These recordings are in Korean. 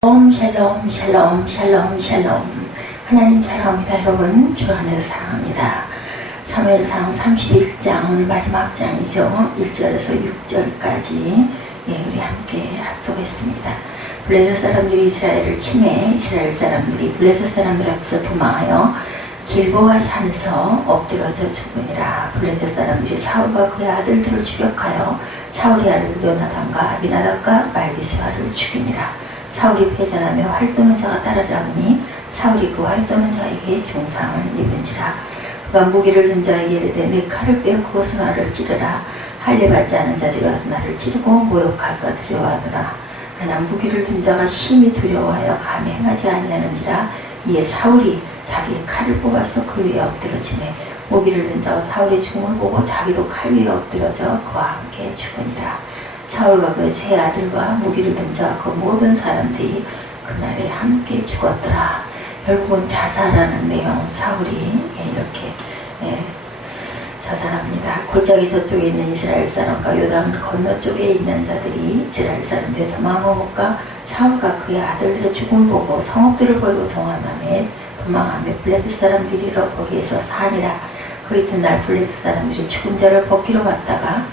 샬롬 샬롬 샬롬 샬롬. 하나님 사랑합니다. 여러분, 주 안에서 사랑합니다. 사무엘상 31장 오늘 마지막 장이죠. 1절에서 6절까지 우리 함께 합독했습니다. 블레셋 사람들이 이스라엘을 침해 이스라엘 사람들이 블레셋 사람들 앞에서 도망하여 길보아 산에서 엎드러져 죽으니라. 블레셋 사람들이 사울과 그의 아들들을 추격하여 사울의 아들 요나단과 아비나답과 말기스와를 죽이니라. 사울이 패전하며 활 쏘는 자가 따라잡으니 사울이 그 활 쏘는 자에게 중상을 입은지라. 그가 무기를 든 자에게 이르되 내 칼을 빼어 그것은 나를 찌르라. 할례 받지 않은 자들이 와서 나를 찌르고 모욕할까 두려워하더라. 하나 무기를 든 자가 심히 두려워하여 감히 행하지 아니하는지라. 이에 사울이 자기의 칼을 뽑아서 그 위에 엎드러지매 무기를 든 자가 사울의 죽음을 보고 자기도 칼 위에 엎드러져 그와 함께 죽으니라. 사울과 그의 세 아들과 무기를 든 자와 그 모든 사람들이 그날에 함께 죽었더라. 결국은 자살하는 내용. 사울이 이렇게 자살합니다. 골짜기 저쪽에 있는 이스라엘 사람과 요단 건너쪽에 있는 자들이 이스라엘 사람들의 도망함과 사울과 그의 아들들의 죽음을 보고 성읍들을 버리고 도망하며 블레셋 사람들이 거기에서 사니라. 그 이튿날 블레셋 사람들이 죽은 자를 벗기러 왔다가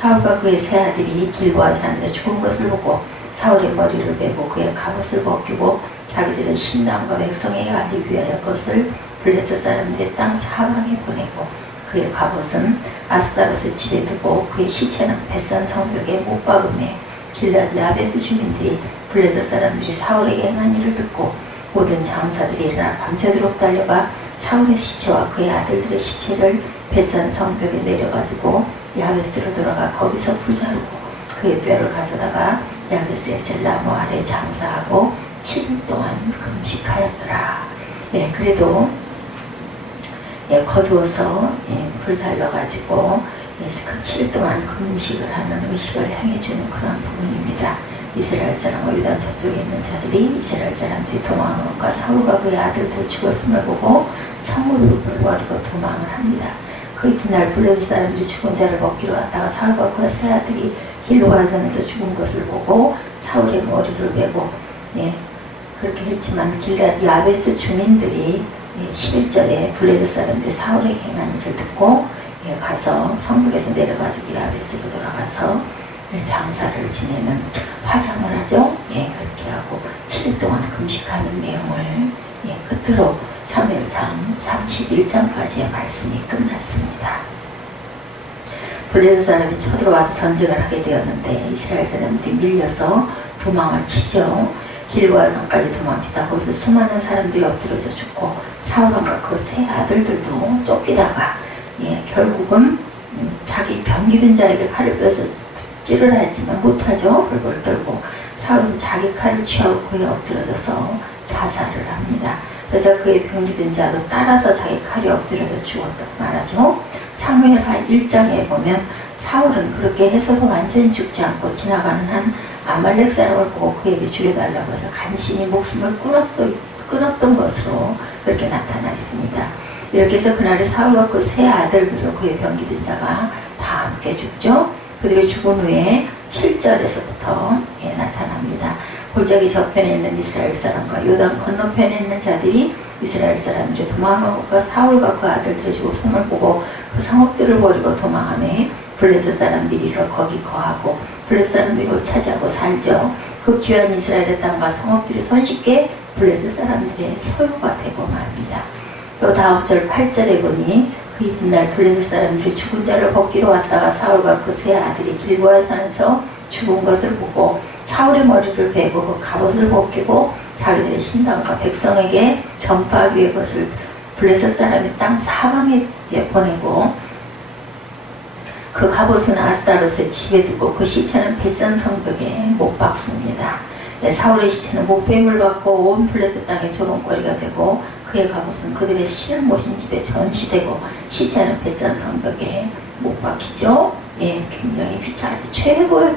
사울과 그의 세 아들이 길보아 산에서 죽은 것을 보고 사울의 머리를 베고 그의 갑옷을 벗기고 자기들의 신랑과 백성에게 알리기 위하여 그것을 블레셋 사람들의 땅 사방에 보내고 그의 갑옷은 아스타롯의 집에 두고 그의 시체는 벳산 성벽에 못 박음에 길앗 야베스 주민들이 블레셋 사람들이 사울에게 행한 일을 듣고 모든 장사들이 일어나 밤새도록 달려가 사울의 시체와 그의 아들들의 시체를 벳산 성벽에 내려가지고 야베스로 돌아가 거기서 불사르고 그의 뼈를 가져다가 야베스의 셀나무 아래 장사하고 7일 동안 금식하였더라. 그래도 거두어서 불살려가지고 그 7일 동안 금식을 하는 의식을 행해주는 그런 부분입니다. 이스라엘 사람과 유다 저쪽에 있는 자들이 이스라엘 사람들이 도망한 것과 사울과 그의 아들들 죽었음을 보고 성읍을 버리고 도망을 합니다. 그 이튿날 블레셋 사람들이 죽은 자를 먹기로 왔다가 사울과 그의 세 아들이 길보아산에서 죽은 것을 보고 사울의 머리를 베고 그렇게 했지만 길앗 야베스 주민들이 11절에 블레셋 사람들이 사울에게 행한 일을 듣고 가서 성벽에서 내려가지고 야베스로 돌아가서 장사를 지내는 화장을 하죠. 그렇게 하고 7일 동안 금식하는 내용을 끝으로 사무엘상 31장까지의 말씀이 끝났습니다. 블레셋 사람이 쳐들어와서 전쟁을 하게 되었는데 이스라엘 사람들이 밀려서 도망을 치죠. 길보아 산까지 도망치다 거기서 수많은 사람들이 엎드러져 죽고 사울왕과 그 세 아들들도 쫓기다가 결국은 자기 병기든 자에게 칼을 빼서 찌르라 했지만 못하죠. 벌벌 떨고 사울은 자기 칼을 취하고 그에 엎드러져서 자살을 합니다. 그래서 그의 병기든 자도 따라서 자기 칼이 엎드려져 죽었다고 말하죠. 사무엘하 1장에 보면 사울은 그렇게 해서도 완전히 죽지 않고 지나가는 한 아말렉 사람을 보고 그에게 죽여달라고 해서 간신히 목숨을 끊었던 것으로 그렇게 나타나 있습니다. 이렇게 해서 그날에 사울과 그 세 아들 그리고 그의 병기든 자가 다 함께 죽죠. 그들이 죽은 후에 7절에서부터 나타납니다. 골짜기 저편에 있는 이스라엘 사람과 요단 건너편에 있는 자들이 이스라엘 사람들이 도망하고 사울과 그 아들들의 죽었음을 보고 그 성읍들을 버리고 도망하며 블레셋 사람들이 이르러 거기 거하고 블레셋 사람들이 차지하고 살죠. 그 귀한 이스라엘의 땅과 성읍들이 손쉽게 블레셋 사람들의 소유가 되고 맙니다. 또 다음 절 8절에 보니 그 이튿날 블레셋 사람들이 죽은 자를 벗기러 왔다가 사울과 그 세 아들이 길보아 산에서 죽은 것을 보고 사울의 머리를 베고 그 갑옷을 벗기고 자기들의 신랑과 백성에게 전파하기 위해 그것을 블레셋 사람이 땅 사방에 보내고 그 갑옷은 아스타롯의 집에 두고 그 시체는 벳산 성벽에 못 박습니다. 사울의 시체는 목배임을 받고 온 블레셋 땅의 조롱거리가 되고 그의 갑옷은 그들의 신을 모신 집에 전시되고 시체는 벳산 성벽에 못 박히죠. 굉장히 아주 최고의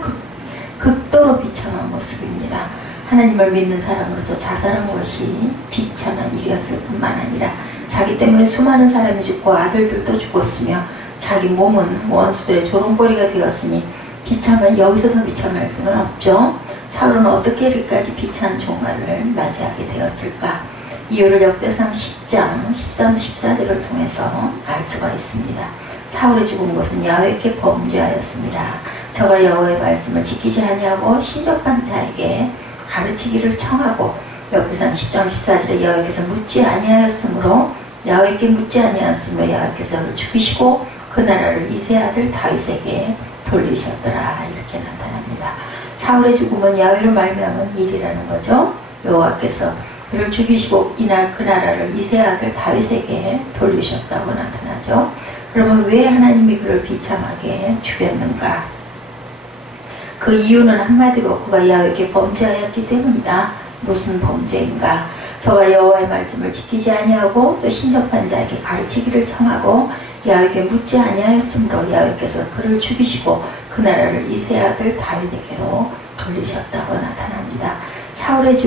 극도로 비참한 모습입니다. 하나님을 믿는 사람으로서 자살한 것이 비참한 일이었을 뿐만 아니라 자기 때문에 수많은 사람이 죽고 아들들도 죽었으며 자기 몸은 원수들의 조롱거리가 되었으니 비참한 여기서 더 비참할 수는 없죠. 사울은 어떻게 이렇게까지 비참한 종말을 맞이하게 되었을까? 이유를 역대상 10장 13, 14절을 통해서 알 수가 있습니다. 사울이 죽은 것은 야훼께 범죄하였습니다. 저가 여호와의 말씀을 지키지 아니하고 신접한 자에게 가르치기를 청하고, 역대상 10장 14절에 여호와께서 묻지 아니하였으므로 야훼께 묻지 아니하였으므로 야훼께서 그를 죽이시고 그 나라를 이세 아들 다윗에게 돌리셨더라. 이렇게 나타납니다. 사울의 죽음은 야훼로 말미암은 일이라는 거죠. 여호와께서 그를 죽이시고 이날 그 나라를 이세 아들 다윗에게 돌리셨다고 나타나죠. 그러면 왜 하나님이 그를 비참하게 죽였는가? 그 이유는 한마디로 그가 야훼께 범죄하였기 때문이다. 무슨 범죄인가? 저가 여호와의 말씀을 지키지 아니하고 또 신접한 자에게 가르치기를 청하고 야훼께 묻지 아니하였으므로 야훼께서 그를 죽이시고 그 나라를 이세 아들 다윗에게로 돌리셨다고 나타납니다. 사울의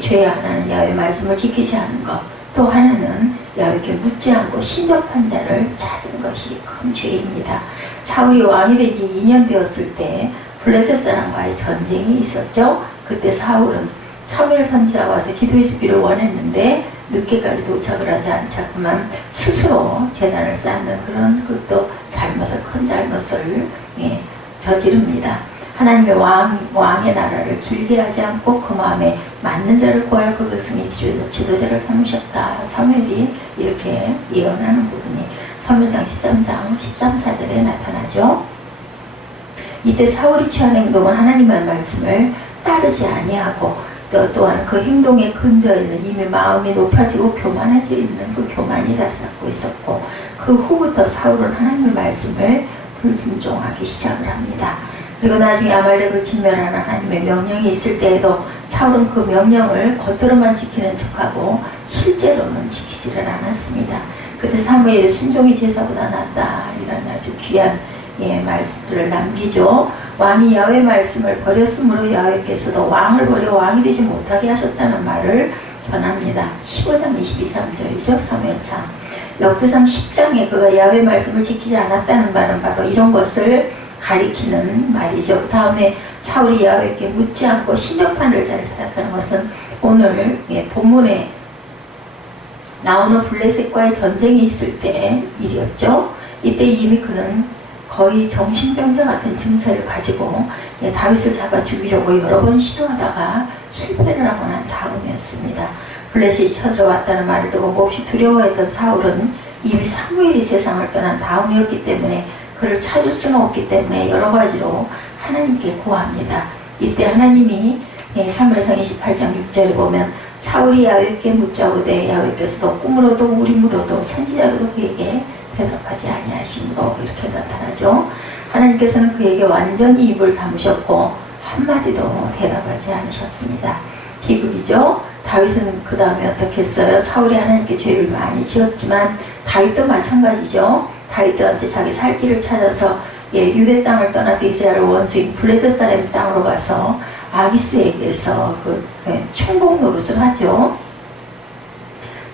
죄의 하나는 야훼의 말씀을 지키지 않은 것, 또 하나는 야훼께 묻지 않고 신접한 자를 찾은 것이 큰 죄입니다. 사울이 왕이 된 지 2년 되었을 때 블레셋 사람과의 전쟁이 있었죠. 그때 사울은 사무엘 선지자가 와서 기도해 주기를 원했는데 늦게까지 도착을 하지 않자꾸만 스스로 재단을 쌓는 그런 그것도 큰 잘못을 저지릅니다. 하나님의 왕의 나라를 길게 하지 않고 그 마음에 맞는 자를 구하여 그 백성이 지도자를 삼으셨다. 사무엘이 이렇게 예언하는 부분이 사무엘상 13장 13, 14절에 나타나죠. 이때 사울이 취한 행동은 하나님의 말씀을 따르지 아니하고 또한 그 행동의 근저에는 이미 마음이 높아지고 교만해지는 그 교만이 자리 잡고 있었고, 그 후부터 사울은 하나님의 말씀을 불순종하기 시작을 합니다. 그리고 나중에 아말렉을 진멸하는 하나님의 명령이 있을 때에도 사울은 그 명령을 겉으로만 지키는 척하고 실제로는 지키지를 않았습니다. 그때 사무엘의 순종이 제사보다 낫다, 이런 아주 귀한 말씀들을 남기죠. 왕이 야훼 말씀을 버렸으므로 야훼께서도 왕을 버려 왕이 되지 못하게 하셨다는 말을 전합니다. 15장 22, 3절이죠. 사무엘상. 역대상 10장에 그가 야훼 말씀을 지키지 않았다는 말은 바로 이런 것을 가리키는 말이죠. 다음에 사울이 야훼께 묻지 않고 신접한 자를 찾았다는 것은 오늘 본문에 나오는 블레셋과의 전쟁이 있을 때 일이었죠. 이때 이미 그는 거의 정신병자 같은 증세를 가지고 다윗을 잡아 죽이려고 여러 번 시도하다가 실패를 하고 난 다음이었습니다. 블레셋이 쳐들어왔다는 말을 듣고 몹시 두려워했던 사울은 이미 사무엘이 세상을 떠난 다음이었기 때문에 그를 찾을 수는 없기 때문에 여러 가지로 하나님께 구합니다. 이때 하나님이 사무엘상 28장 6절에 보면 사울이 야훼께 묻자오되 야훼께서도 꿈으로도 우림으로도 선지자로도 그에게 대답하지 아니하심으로 이렇게 나타나죠. 하나님께서는 그에게 완전히 입을 다무셨고 한마디도 대답하지 않으셨습니다. 비극이죠. 다윗은 그 다음에 어떻게 했어요? 사울이 하나님께 죄를 많이 지었지만 다윗도 마찬가지죠. 다윗도 자기 살 길을 찾아서 유대 땅을 떠나서 이스라엘 원수인 블레셋 사람 땅으로 가서 아기스에게서 충복 노릇을 하죠.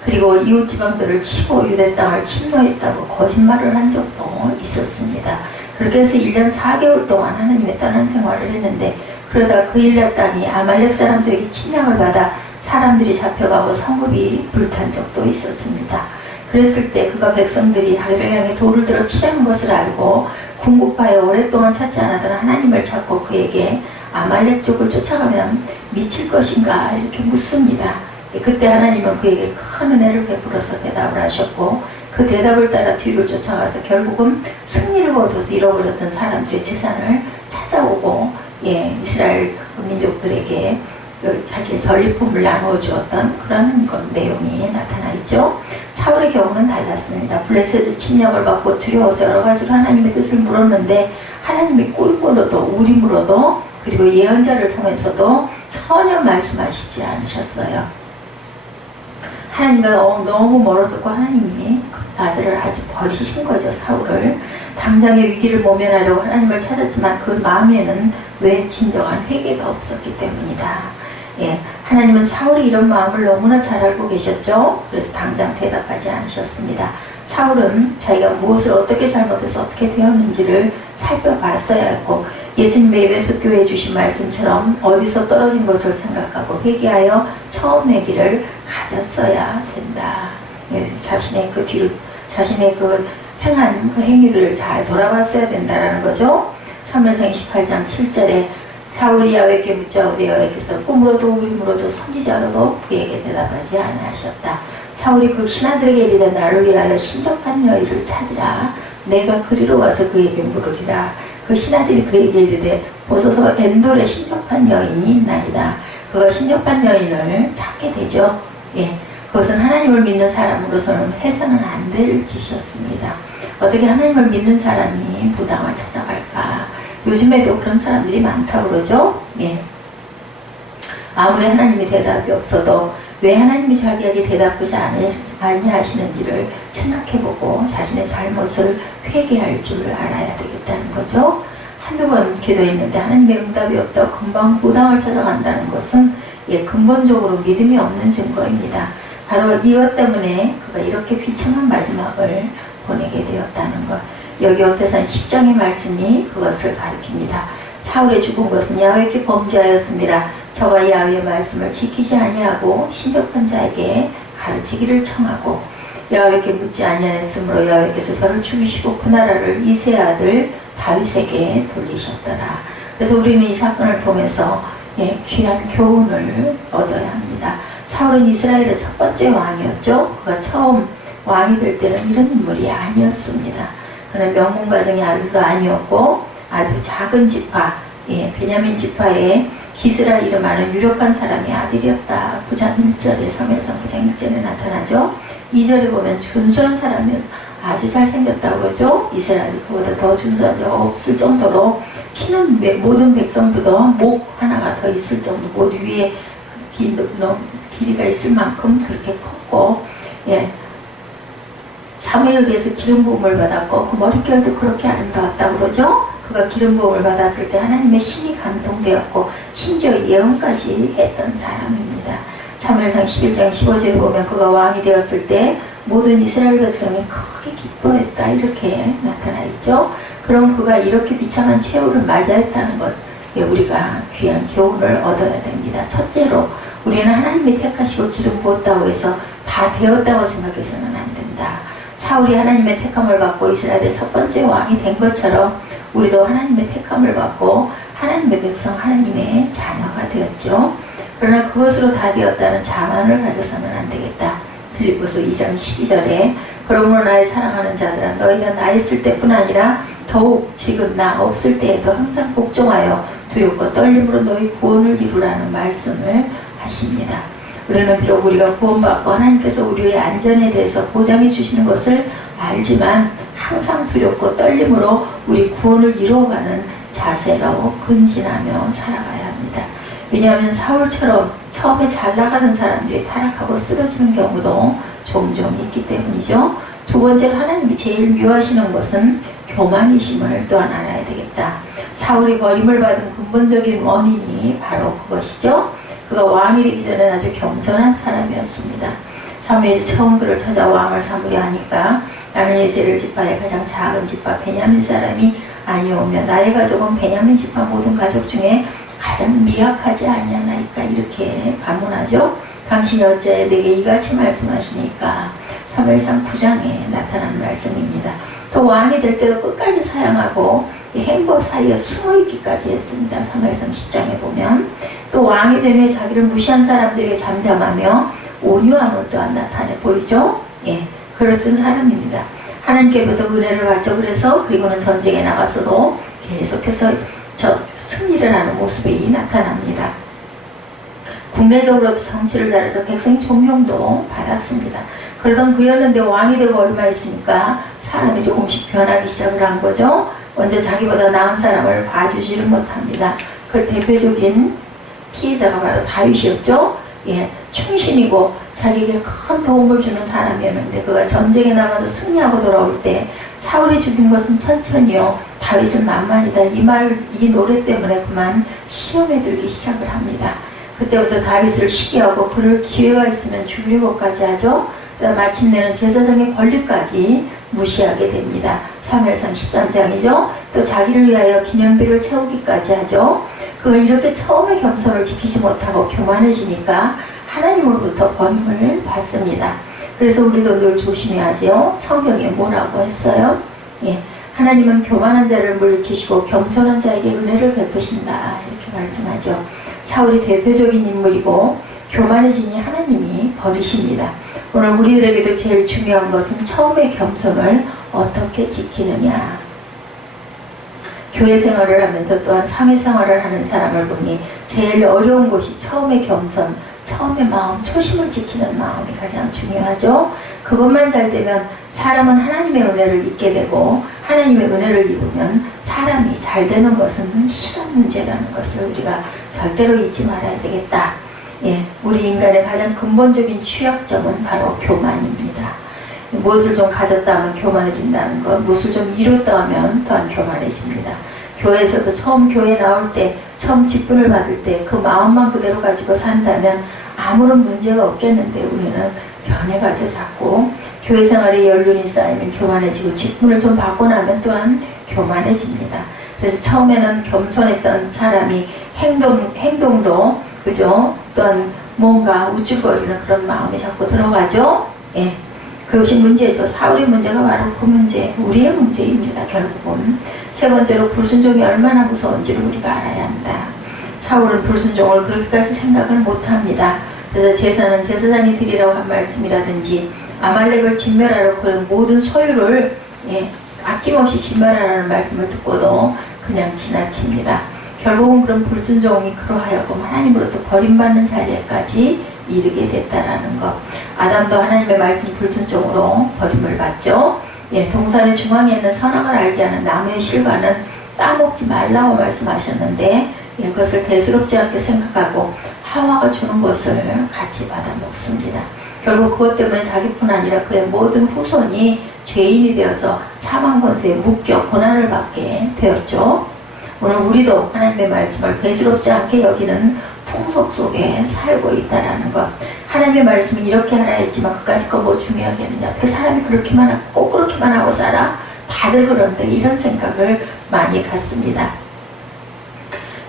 그리고 이웃 지방들을 치고 유대 땅을 침노했다고 거짓말을 한 적도 있었습니다. 그렇게 해서 1년 4개월 동안 하나님의 떠난 생활을 했는데, 그러다 그 일라 땅이 아말렉 사람들에게 침략을 받아 사람들이 잡혀가고 성읍이 불탄 적도 있었습니다. 그랬을 때 그가 백성들이 자기를 향해 돌을 들어 치자는 것을 알고 궁극하여 오랫동안 찾지 않았던 하나님을 찾고 그에게 아말렉 쪽을 쫓아가면 미칠 것인가 이렇게 묻습니다. 그때 하나님은 그에게 큰 은혜를 베풀어서 대답을 하셨고, 그 대답을 따라 뒤를 쫓아가서 결국은 승리를 거둬서 잃어버렸던 사람들의 재산을 찾아오고 이스라엘 민족들에게 자기의 전리품을 나누어 주었던 그런 내용이 나타나 있죠. 사울의 경우는 달랐습니다. 블레셋의 침략을 받고 두려워서 여러 가지로 하나님의 뜻을 물었는데 하나님이 꿀보로도 우림으로도 그리고 예언자를 통해서도 전혀 말씀하시지 않으셨어요. 하나님과 너무 멀어졌고 하나님이 아들을 아주 버리신 거죠. 사울을 당장의 위기를 모면하려고 하나님을 찾았지만 그 마음에는 왜 진정한 회개가 없었기 때문이다. 하나님은 사울이 이런 마음을 너무나 잘 알고 계셨죠. 그래서 당장 대답하지 않으셨습니다. 사울은 자기가 무엇을 어떻게 잘못해서 어떻게 되었는지를 살펴봤어야 했고, 예수님의 에베소 교회에 주신 말씀처럼 어디서 떨어진 것을 생각하고 회개하여 처음의 길을 가졌어야 된다. 자신의 그 뒤로 자신의 그 행한 그 행위를 잘 돌아봤어야 된다라는 거죠. 사무엘상 28장 7절에 사울이 야훼께 묻자오되 여호와께서 꿈으로도 울음으로도 선지자로도 그에게 대답하지 아니하셨다. 사울이 그 신하들에게 이르되 나를 위하여 신접한 여인을 찾으라. 내가 그리로 와서 그에게 물으리라. 그 신하들이 그에게 이르되 보소서 엔돌에 신접한 여인이 있나이다. 그가 신접한 여인을 찾게 되죠. 예, 그것은 하나님을 믿는 사람으로서는 해서는 안 될 짓이었습니다. 어떻게 하나님을 믿는 사람이 무당을 찾아갈까? 요즘에도 그런 사람들이 많다고 그러죠. 예. 아무리 하나님의 대답이 없어도 왜 하나님이 자기에게 대답하지 아니하시는지를 생각해보고 자신의 잘못을 회개할 줄 알아야 되겠다는 거죠. 한두 번 기도했는데 하나님의 응답이 없다고 금방 무당을 찾아간다는 것은 근본적으로 믿음이 없는 증거입니다. 바로 이것 때문에 그가 이렇게 비참한 마지막을 보내게 되었다는 것. 여기 오태산 10장의 말씀이 그것을 가리킵니다. 사울의 죽은 것은 야훼께 범죄하였습니다. 저가 야훼의 말씀을 지키지 아니하고 신접한 자에게 가르치기를 청하고 야훼께 묻지 아니하였으므로 야훼께서 저를 죽이시고 그 나라를 이새의 아들 다윗에게 돌리셨더라. 그래서 우리는 이 사건을 통해서 귀한 교훈을 얻어야 합니다. 사울은 이스라엘의 첫 번째 왕이었죠. 그가 처음 왕이 될 때는 이런 인물이 아니었습니다. 그는 명문 가정의 아들도 아니었고 아주 작은 지파, 베냐민 지파의 기스라 이름하는 유력한 사람의 아들이었다. 9장 1절에 사무엘상 9장 1절에 나타나죠. 2절에 보면 준수한 사람이어서 아주 잘생겼다고 그러죠. 이스라엘이 그보다 더 준수한 자가 없을 정도로 키는 모든 백성보다 목 하나가 더 있을 정도, 목 위에 길이가 있을 만큼 그렇게 컸고, 사무엘에 의해서 기름 부음을 받았고 그 머릿결도 그렇게 아름다웠다고 그러죠. 그가 기름 부음을 받았을 때 하나님의 신이 감동되었고 심지어 예언까지 했던 사람입니다. 사무엘상 11장 15절에 보면 그가 왕이 되었을 때 모든 이스라엘 백성이 크게 기뻐했다 이렇게 나타나 있죠. 그럼 그가 이렇게 비참한 최후를 맞이했다는 것, 우리가 귀한 교훈을 얻어야 됩니다. 첫째로 우리는 하나님이 택하시고 기름 부었다고 해서 다 되었다고 생각해서는 안 된다. 사울이 하나님의 택함을 받고 이스라엘의 첫 번째 왕이 된 것처럼 우리도 하나님의 택함을 받고 하나님의 백성, 하나님의 자녀가 되었죠. 그러나 그것으로 다 되었다는 자만을 가져서는 안 되겠다. 빌립보서 2장 12절에 그러므로 나의 사랑하는 자들아 너희가 나 있을 때뿐 아니라 더욱 지금 나 없을 때에도 항상 복종하여 두렵고 떨림으로 너희 구원을 이루라는 말씀을 하십니다. 우리는 비록 우리가 구원받고 하나님께서 우리의 안전에 대해서 보장해 주시는 것을 알지만 항상 두렵고 떨림으로 우리 구원을 이루어가는 자세로 근신하며 살아가야 합니다. 왜냐하면 사울처럼 처음에 잘 나가는 사람들이 타락하고 쓰러지는 경우도 종종 있기 때문이죠. 두 번째로 하나님이 제일 미워하시는 것은 교만이심을 또한 알아야 되겠다. 사울이 버림을 받은 근본적인 원인이 바로 그것이죠. 그가 왕이 되기 전에 아주 겸손한 사람이었습니다. 사무엘이 처음 그를 찾아 왕을 삼으려 하니까 나는 이스라엘 지파의 가장 작은 지파 베냐민 사람이 아니오며 나의 가족은 베냐민 지파 모든 가족 중에 가장 미약하지 아니하나이까 이렇게 반문하죠. 당신이 어째 내게 이같이 말씀하시니까 사무엘상 9장에 나타난 말씀입니다. 또 왕이 될 때도 끝까지 사양하고 행보 사이에 숨어있기까지 했습니다. 사무엘상 10장에 보면 또 왕이 되면 자기를 무시한 사람들에게 잠잠하며 온유함을 또한 나타내 보이죠. 그랬던 사람입니다. 하나님께부터 은혜를 받죠. 그래서 그리고는 전쟁에 나가서도 계속해서 승리를 하는 모습이 나타납니다. 국내적으로도 정치를 잘해서 백성 존경도 받았습니다. 그러던 그였는데 왕이 되고 얼마 있으니까 사람이 조금씩 변하기 시작을 한 거죠. 먼저 자기보다 나은 사람을 봐주지를 못합니다. 그 대표적인 피해자가 바로 다윗이었죠. 충신이고 자기에게 큰 도움을 주는 사람이었는데 그가 전쟁에 나가서 승리하고 돌아올 때 사울이 죽인 것은 천천히요 다윗은 만만이다 이 노래 때문에 그만 시험에 들기 시작을 합니다. 그때부터 다윗을 시기하고 그를 기회가 있으면 죽이려고까지 하죠. 마침내는 제사장의 권리까지 무시하게 됩니다. 사무엘상 13장이죠. 또 자기를 위하여 기념비를 세우기까지 하죠. 그가 이렇게 처음에 겸손을 지키지 못하고 교만해지니까 하나님으로부터 버림을 받습니다. 그래서 우리도 늘 조심해야죠. 성경에 뭐라고 했어요? 예, 하나님은 교만한 자를 물리치시고 겸손한 자에게 은혜를 베푸신다 이렇게 말씀하죠. 사울이 대표적인 인물이고 교만해지니 하나님이 버리십니다. 오늘 우리들에게도 제일 중요한 것은 처음에 겸손을 어떻게 지키느냐. 교회 생활을 하면서 또한 사회 생활을 하는 사람을 보니 제일 어려운 것이 처음에 겸손, 처음에 마음, 초심을 지키는 마음이 가장 중요하죠. 그것만 잘 되면 사람은 하나님의 은혜를 입게 되고 하나님의 은혜를 입으면 사람이 잘 되는 것은 시간 문제라는 것을 우리가 절대로 잊지 말아야 되겠다. 예, 우리 인간의 가장 근본적인 취약점은 바로 교만입니다. 무엇을 좀 가졌다 하면 교만해진다는 것, 무엇을 좀 이뤘다 하면 또한 교만해집니다. 교회에서도 처음 교회 나올 때, 처음 직분을 받을 때 그 마음만 그대로 가지고 산다면 아무런 문제가 없겠는데 우리는 변해가지고 자꾸 교회 생활에 연륜이 쌓이면 교만해지고 직분을 좀 받고 나면 또한 교만해집니다. 그래서 처음에는 겸손했던 사람이 행동도 그죠? 또한 뭔가 우쭐거리는 그런 마음이 자꾸 들어가죠. 예. 그것이 문제죠. 사울의 문제가 바로 그 문제, 우리의 문제입니다. 결국은. 세 번째로 불순종이 얼마나 무서운지를 우리가 알아야 한다. 사울은 불순종을 그렇게까지 생각을 못합니다. 그래서 제사는 제사장이 드리라고 한 말씀이라든지 아말렉을 진멸하러 그런 모든 소유를 아낌없이 진멸하라는 말씀을 듣고도 그냥 지나칩니다. 결국은 그런 불순종이 그러하여금 하나님으로부터 버림받는 자리에까지 이르게 됐다라는 것. 아담도 하나님의 말씀 불순종으로 버림을 받죠. 예, 동산의 중앙에 있는 선악을 알게 하는 나무의 실과는 따먹지 말라고 말씀하셨는데 그것을 대수롭지 않게 생각하고 하와가 주는 것을 같이 받아 먹습니다. 결국 그것 때문에 자기뿐 아니라 그의 모든 후손이 죄인이 되어서 사망 권세에 묶여 고난을 받게 되었죠. 오늘 우리도 하나님의 말씀을 대수롭지 않게 여기는 풍속 속에 살고 있다라는 것. 하나님의 말씀이 이렇게 하라 했지만 그까짓 거 뭐 중요하겠느냐. 그 사람이 그렇게만 하고 꼭 그렇게만 하고 살아. 다들 그런데 이런 생각을 많이 갖습니다.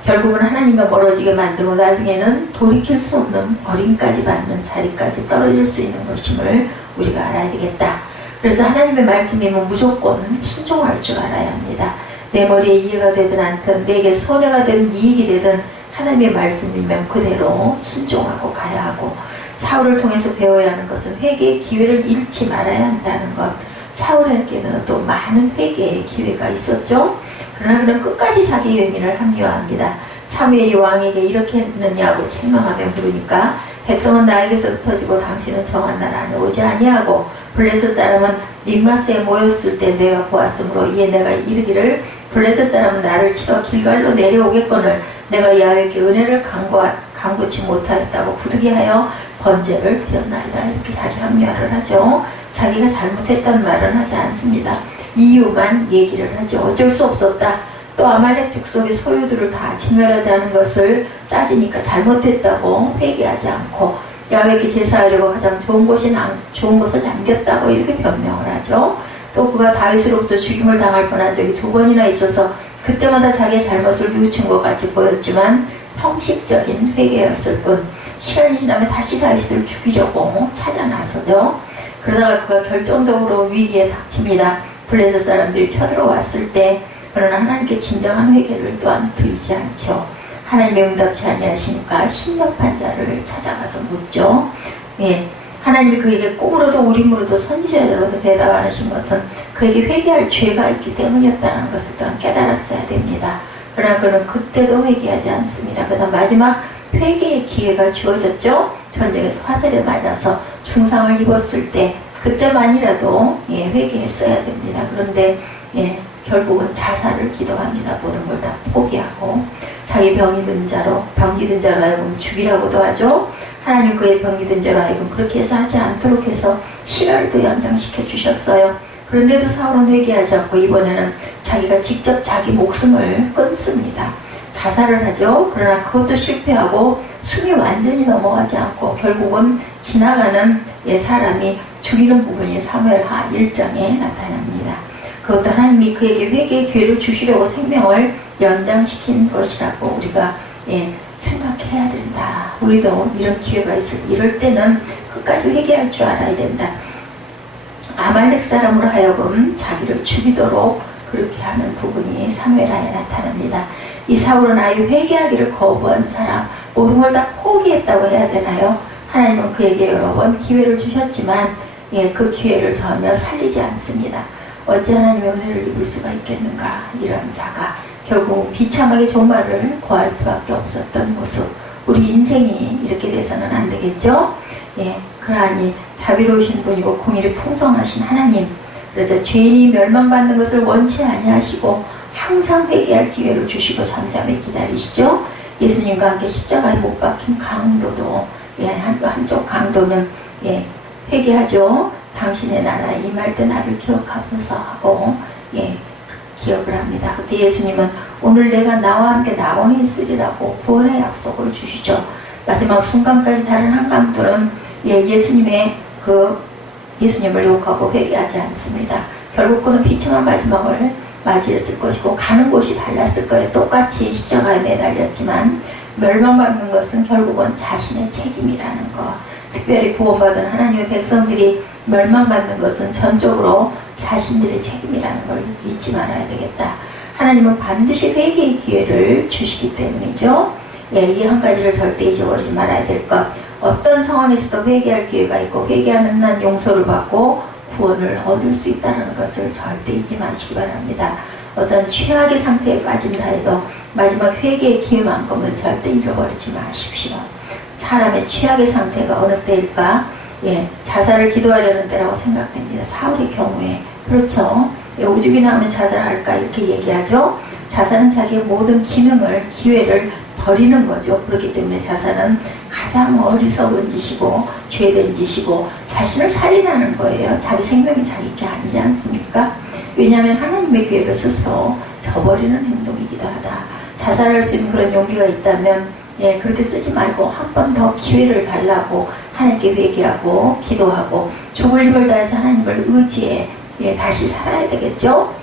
결국은 하나님과 멀어지게 만들고 나중에는 돌이킬 수 없는 버림까지 받는 자리까지 떨어질 수 있는 것임을 우리가 알아야 되겠다. 그래서 하나님의 말씀이면 무조건 순종할 줄 알아야 합니다. 내 머리에 이해가 되든 않든 내게 손해가 되든 이익이 되든 하나님의 말씀이면 그대로 순종하고 가야 하고, 사울을 통해서 배워야 하는 것은 회개의 기회를 잃지 말아야 한다는 것. 사울에게는 또 많은 회개의 기회가 있었죠. 그러나 그는 끝까지 자기 용인을 합리화합니다. 사무엘이 왕에게 이렇게 했느냐고 책망하며 물으니까 백성은 나에게서 흩어지고 당신은 정한 날 안에 오지 아니하고 블레셋 사람은 믹마스에 모였을 때 내가 보았으므로 이에 내가 이르기를 블레셋 사람은 나를 치러 길갈로 내려오겠거늘 내가 야훼께 은혜를 간구치 못하였다고 부득이하여 번제를 드렸나이다. 이렇게 자기 합리화를 하죠. 자기가 잘못했다는 말은 하지 않습니다. 이유만 얘기를 하죠. 어쩔 수 없었다. 또 아말렉 족속의 소유들을 다 진멸하지 않은 것을 따지니까 잘못했다고 회개하지 않고 야훼께 제사하려고 가장 좋은 것을 남겼다고 이렇게 변명을 하죠. 또 그가 다윗으로부터 죽임을 당할 뻔한 적이 2번이나 있어서 그때마다 자기의 잘못을 뉘우친 것 같이 보였지만 형식적인 회개였을 뿐, 시간이 지나면 다시 다윗을 죽이려고 찾아 나서죠. 그러다가 그가 결정적으로 위기에 닥칩니다. 블레셋 사람들이 쳐들어왔을 때 그러나 하나님께 진정한 회개를 또한 드리지 않죠. 하나님의 응답치 아니하시니까 신접한 자를 찾아가서 묻죠. 예, 하나님이 그에게 꿈으로도 우림으로도 선지자로도 대답 안 하신 것은 그에게 회개할 죄가 있기 때문이었다는 것을 또한 깨달았어야 됩니다. 그러나 그는 그때도 회개하지 않습니다. 그다음 마지막 회개의 기회가 주어졌죠. 전쟁에서 화살에 맞아서 중상을 입었을 때 그때만이라도 회개했어야 됩니다. 그런데 결국은 자살을 기도합니다. 모든 걸 다 포기하고 자기 병이 든 자로 하여금 죽이라고도 하죠. 하나님 그의 병이 든 자로 하여금 그렇게 해서 하지 않도록 해서 시간도 연장시켜 주셨어요. 그런데도 사울은 회개하지 않고 이번에는 자기가 직접 자기 목숨을 끊습니다. 자살을 하죠. 그러나 그것도 실패하고 숨이 완전히 넘어가지 않고 결국은 지나가는 사람이 죽이는 부분이 사무엘하 1장에 나타납니다. 그것도 하나님이 그에게 회개의 기회를 주시려고 생명을 연장시킨 것이라고 우리가 생각해야 된다. 우리도 이런 기회가 있을 이럴 때는 끝까지 회개할 줄 알아야 된다. 아말렉 사람으로 하여금 자기를 죽이도록 그렇게 하는 부분이 사무엘하에 나타납니다. 이 사울은 아예 회개하기를 거부한 사람, 모든 걸 다 포기했다고 해야 되나요? 하나님은 그에게 여러 번 기회를 주셨지만 그 기회를 전혀 살리지 않습니다. 어찌 하나님의 은혜를 입을 수가 있겠는가? 이런 자가 결국 비참하게 종말을 구할 수밖에 없었던 모습. 우리 인생이 이렇게 돼서는 안 되겠죠? 그러하니 자비로우신 분이고 공의를 풍성하신 하나님, 그래서 죄인이 멸망받는 것을 원치 아니하시고 항상 회개할 기회를 주시고 잠잠히 기다리시죠. 예수님과 함께 십자가에 못 박힌 강도도 한쪽 강도는 회개하죠. 당신의 나라에 임할 때 나를 기억하소서 하고 기억을 합니다. 그때 예수님은 오늘 내가 나와 함께 낙원에 있으리라고 구원의 약속을 주시죠. 마지막 순간까지 다른 한 강도는 예수님을 욕하고 회개하지 않습니다. 결국 그는 비참한 마지막을 맞이했을 것이고 가는 곳이 달랐을 거예요. 똑같이 십자가에 매달렸지만 멸망받는 것은 결국은 자신의 책임이라는 것. 특별히 구원받은 하나님의 백성들이 멸망받는 것은 전적으로 자신들의 책임이라는 걸 잊지 말아야 되겠다. 하나님은 반드시 회개의 기회를 주시기 때문이죠. 이 한 가지를 절대 잊어버리지 말아야 될 것. 어떤 상황에서도 회개할 기회가 있고 회개하는 난 용서를 받고 구원을 얻을 수 있다는 것을 절대 잊지 마시기 바랍니다. 어떤 최악의 상태에 빠진다 해도 마지막 회개의 기회만큼은 절대 잃어버리지 마십시오. 사람의 최악의 상태가 어느 때일까? 자살을 기도하려는 때라고 생각됩니다. 사울의 경우에 그렇죠. 오죽이나 하면 자살할까 이렇게 얘기하죠. 자살은 자기의 모든 기회를 버리는 거죠. 그렇기 때문에 자살은 가장 어리석은 짓이고 죄된 짓이고 자신을 살인하는 거예요. 자기 생명이 자기 게 아니지 않습니까? 왜냐하면 하나님의 기회를 스스로 저버리는 행동이기도 하다. 자살할 수 있는 그런 용기가 있다면 그렇게 쓰지 말고 한 번 더 기회를 달라고 하나님께 회개하고 기도하고 죽을 힘을 다해서 하나님을 의지해 다시 살아야 되겠죠?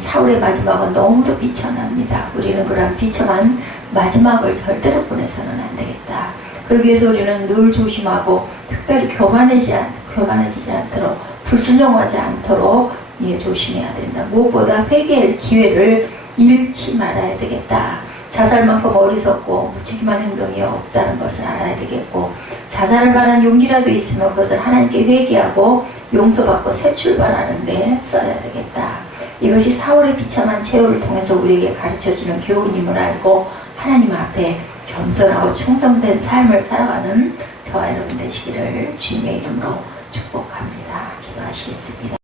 사울의 마지막은 너무도 비참합니다. 우리는 그런 비참한 마지막을 절대로 보내서는 안 되겠다. 그러기 위해서 우리는 늘 조심하고 특별히 교만해지지 않도록 불순종하지 않도록 조심해야 된다. 무엇보다 회개할 기회를 잃지 말아야 되겠다. 자살만큼 어리석고 무책임한 행동이 없다는 것을 알아야 되겠고 자살을 바라는 용기라도 있으면 그것을 하나님께 회개하고 용서받고 새 출발하는 데 써야 되겠다. 이것이 사울의 비참한 최후를 통해서 우리에게 가르쳐주는 교훈임을 알고 하나님 앞에 겸손하고 충성된 삶을 살아가는 저와 여러분 되시기를 주님의 이름으로 축복합니다. 기도하시겠습니다.